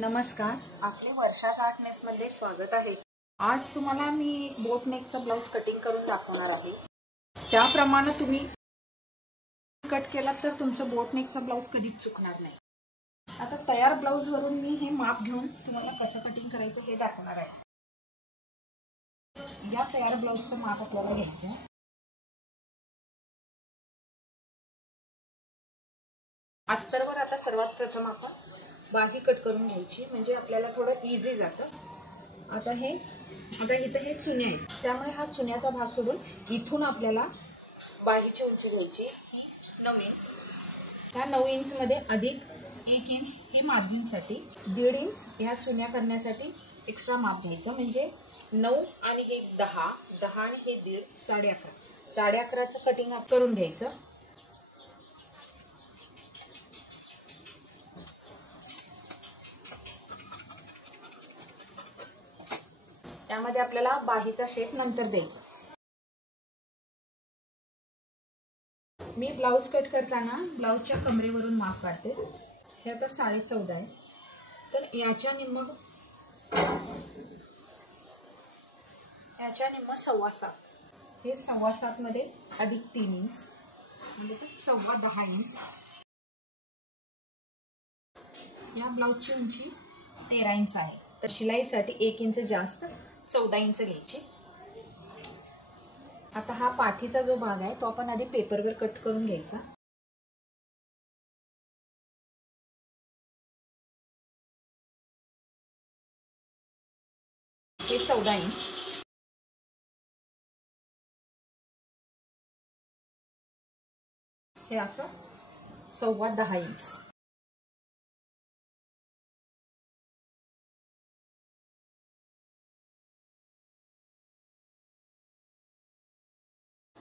नमस्कार, आपले वर्षा आर्टनेस मध्ये स्वागत आहे। आज तुम्हाला मी बोट नेकचा ब्लाउज कटिंग करून दाखवणार आहे। त्याप्रमाणे तुम्ही कट केला तर तुमचं बोट नेकचा ब्लाउज कधीच चुकणार नाही। आता तयार ब्लाउज वरून मी हे माप घेऊन तुम्हाला कसं कटिंग करायचं हे दाखवणार आहे। या तयार ब्लाउजचं माप आपल्याला घ्यायचं आहे। अस्तरवर आता सर्वात प्रथम आपण बाही कट करून घ्यायची, म्हणजे आपल्याला थोडं इझी जातं। आता इथं हे चुन्या आहेत, त्यामुळे हा चुन्याचा भाग सोडून इथून आपल्याला बाहीची उंची घ्यायची ही 9 इंच। त्या 9 इंच मध्ये अधिक 1 इंच हे मार्जिनसाठी, 1.5 इंच ह्या चुन्या करण्यासाठी एक्स्ट्रा माप घ्यायचं, म्हणजे 9 आणि हे 10, 10 आणि हे 1.5, 11.5, 11.5चं कटिंग करून घ्यायचं। त्यामध्ये आपल्याला बाहीचा शेप नंतर द्यायचा। मी ब्लाउज कट करताना ब्लाउजच्या कमरेवरून माप काढते। हे आता 14.5 आहे, तर याच्या निम्म 7.25, हे 7.25 मध्ये अधिक 3 इंच म्हणजे 10.15 इंच। या ब्लाउजची उंची 13 इंच आहे, तर शिलाईसाठी 1 इंच जास्त 14 इंच घ्यायची। आता हा पाठीचा जो भाग आहे तो आपण आधी पेपरवर कट करून घ्यायचा। हे 14 इंच, हे असं 10.15 इंच।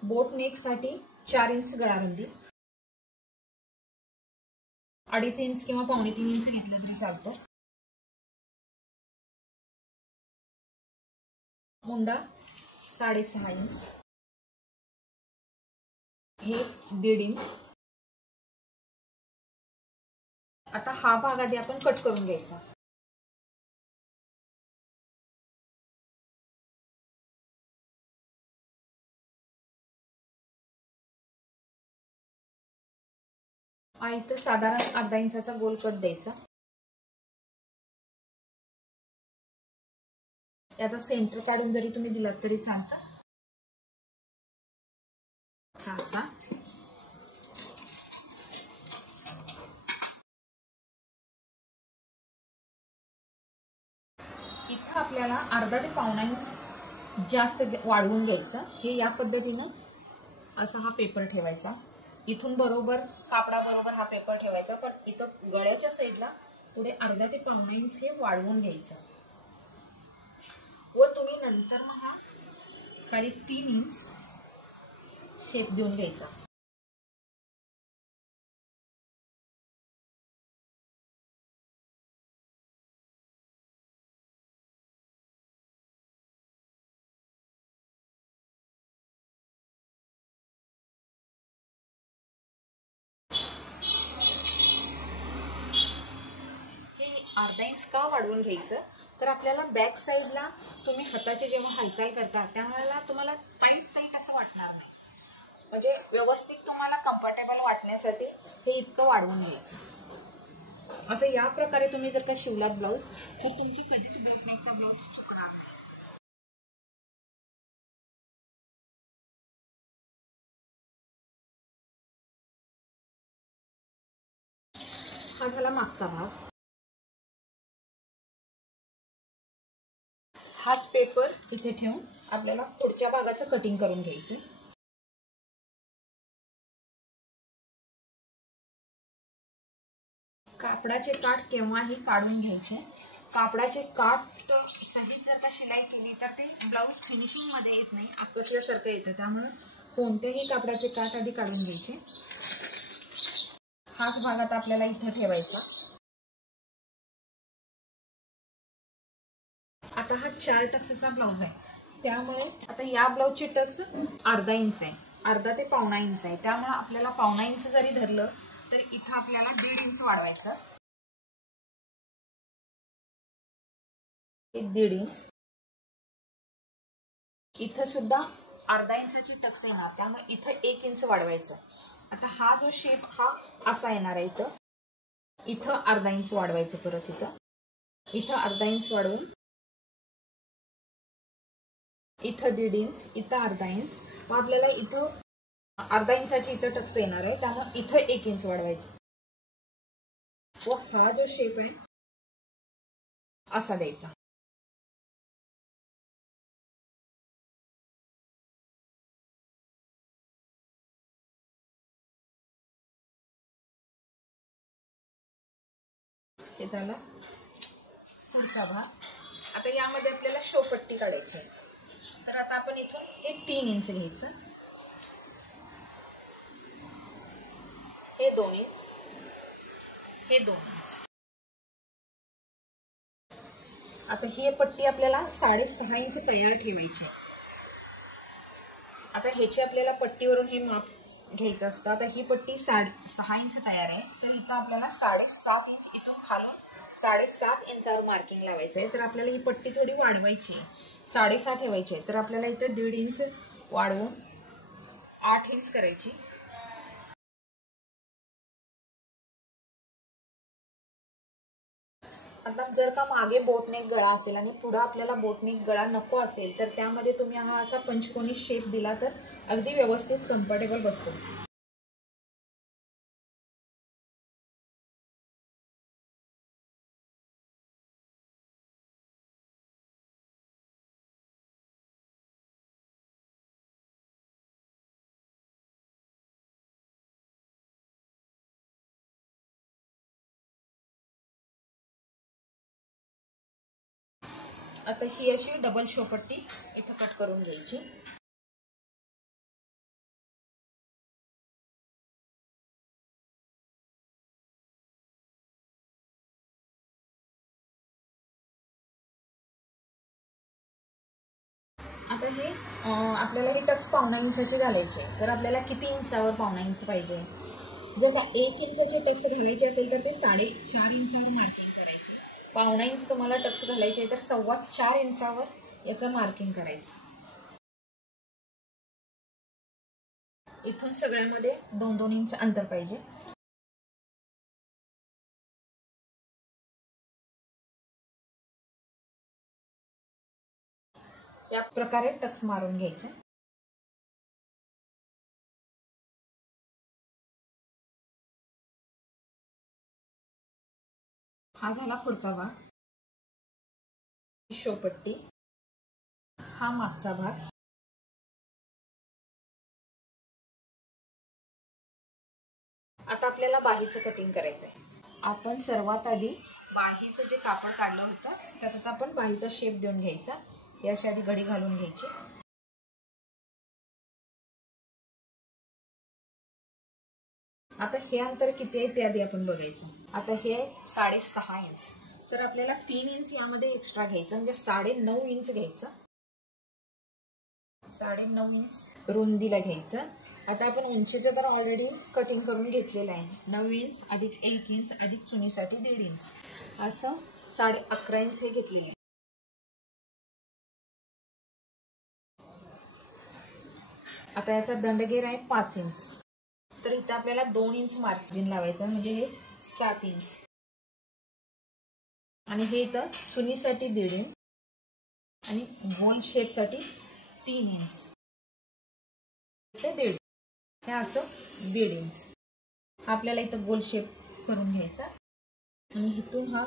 बोट नेक साठी 4 इंच गळारुंदी, 2.5 इंच किंवा 2.25 इंच घेतलं तरी चालतं। मुंडा 6.5 इंच, हे 1.5 इंच। आता हा भाग आधी आपण कट करून घ्यायचा। इथं साधारण 1/2 इंचाचा गोल कट द्यायचा। याचा सेंटर काढून जरी तुम्ही दिलात तरी चालतं। असा इथं आपल्याला 1/2 ते 1.25 इंच जास्त वाढवून घ्यायचं। हे या पद्धतीनं असा हा पेपर ठेवायचा, इथून बरोबर कापडा बरोबर हा पेपर ठेवायचा, पण इथं गळ्याच्या साईडला पुढे 1/2 ते 1.25 इंच हे वाढवून घ्यायचं। व तुम्ही नंतर मग हा खाली 3 इंच शेप देऊन घ्यायचा। हे 1/2 इंच का वाढवून घ्यायचं, तर आपल्याला बॅक साईडला तुम्ही हाताची जेव्हा हालचाल करता त्यावेळेला तुम्हाला टाईट असं वाटणार नाही, म्हणजे व्यवस्थित तुम्हाला कम्फर्टेबल वाटण्यासाठी हे इतकं वाढवून घ्यायचं। असं या प्रकारे तुम्ही जर का शिवलात ब्लाउज तर तुमची कधीच बोट नेकचा ब्लाउज चुकणार नाही। हा झाला मागचा भाग। हाच पेपर इथे ठेवून आपल्याला पुढच्या भागाचं कटिंग करून घ्यायचं। कापडाचे काठ केव्हाही काढून घ्यायचे। कापडाचे काठ सहित जर का शिलाई केली तर ते ब्लाउज फिनिशिंग मध्ये येत नाही, आकसल्यासारखं येतं, त्यामुळे कोणतेही कापडाचे काठ आधी काढून घ्यायचे। हाच भाग आता आपल्याला इथे ठेवायचा। आता हा 4 टक्सचा ब्लाउज आहे, त्यामुळे आता या ब्लाउजचे टक्स 1/2 इंच आहे, 1/2 ते 1.25 इंच आहे, त्यामुळे आपल्याला 1.25 इंच जरी धरलं तर इथं आपल्याला 1.5 इंच वाढवायचं। हे 1.5 इंच. इथं सुद्धा अर्धा इंचाची टक्स येणार, त्यामुळे इथं 1 इंच वाढवायचं. आता हा जो शेप हा असा येणार आहे, इथं अर्धा इंच वाढवायचं. परत इथं अर्धा इंच वाढवून इथं 1.5 इंच, इथं अर्धा इंच. मग आपल्याला इथं अर्धा इंचाची इथं टक्स येणार आहे, त्यामुळे इथं 1 इंच वाढवायचं व हा जो शेप आहे असा द्यायचा. हे झालं पुढचा भाग. आता यामध्ये आपल्याला शोपट्टी काढायची आहे. तर आता आपण इथून हे 3 इंच घ्यायचं, हे 2 इंच, हे 2 इंच. आता ही पट्टी आपल्याला 6.5 इंच तयार ठेवायची आहे. आता ह्याची आपल्याला पट्टीवरून हे माप घ्यायचं असतं. आता ही पट्टी 6.5 इंच तयार आहे, तर इथं आपल्याला 7.5 इंच इथून खालून 7.5 इंचावर मार्किंग लावायचं आहे. तर आपल्याला ही पट्टी थोडी वाढवायची आहे, 6.5 ठेवायची आहे. तर आपल्याला इथं 1.5 इंच वाढवून 8 इंच करायची. आता जर का मागे बोटनेक गळा असेल आणि पुढे आपल्याला बोटनेक गळा नको असेल, तर त्यामध्ये तुम्ही हा असा पंचकोनी शेप दिला तर अगदी व्यवस्थित कम्फर्टेबल बसतो. आता ही अशी डबल शोपट्टी इथं कट करून घ्यायची. आता हे आपल्याला हे टक्स 1.5 इंचाचे घालायचे. तर आपल्याला किती इंचावर 1.5 इंच पाहिजे? जर का 1 इंचाचे टक्स घालायचे असेल तर ते 4.5 इंचावर मार्किंग करायचे. 1.5 इंच तुम्हाला टक्स घालायचे तर 4.25 इंचावर याचं मार्किंग करायचं. इथून सगळ्यामध्ये 2-2 इंच अंतर पाहिजे. या प्रकारे टक्स मारून घ्यायचे. हा झाला पुढचा भाग, शोपट्टी. हा मागचा भाग. आता आपल्याला बाहीचं कटिंग करायचं आहे. आपण सर्वात आधी बाहीचं जे कापड काढलं होतं त्यात आपण बाहीचा शेप देऊन घ्यायचा. याशी आधी घडी घालून घ्यायची. आता हे अंतर किती आहे ते आधी आपण बघायचं. आता हे 6.5 इंच, तर आपल्याला 3 इंच यामध्ये एक्स्ट्रा घ्यायचं, म्हणजे 9.5 इंच घ्यायचं. 9.5 इंच रुंदीला घ्यायचं. आता आपण उंचीचं तर ऑलरेडी कटिंग करून घेतलेलं आहे. 9 इंच अधिक 1 इंच अधिक चुनीसाठी 1.5 इंच असं 11.5 इंच हे घेतलेले आहे. आता याचा दंडगेर आहे 5 इंच. तर इथं आपल्याला 2 इंच मार्जिन लावायचं, म्हणजे हे 7 इंच. आणि हे इथं चुनीसाठी 1.5 इंच आणि गोल शेपसाठी 3 इंच. इथे 1.5, हे असं 1.5 इंच आपल्याला इथं गोल शेप करून घ्यायचा. आणि इथून हा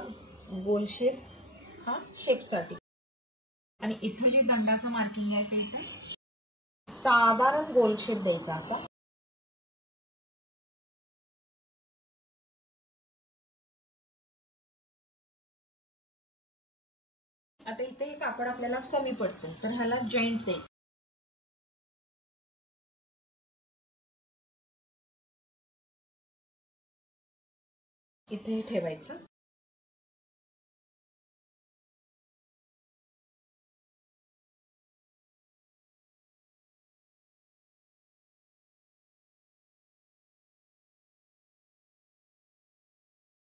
गोल शेप हा शेपसाठी. आणि इथं जे दंडाचं मार्किंग आहे ते इथं साधारण गोल शेप द्यायचा असा. आता इथे हे कापड आपल्याला कमी पडतं, तर ह्याला जॉईंट द्यायचं. इथे ठेवायचं.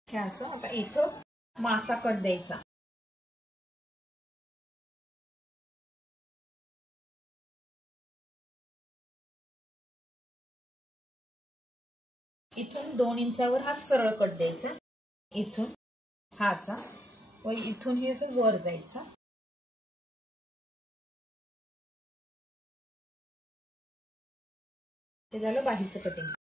हे असं. आता इथं मासा कट द्यायचा. इथून 2 इंचावर हा सरळ कट द्यायचा, इथून हा असा व इथून हे असं वर जायचं. हे झालं बाहीचं कटिंग.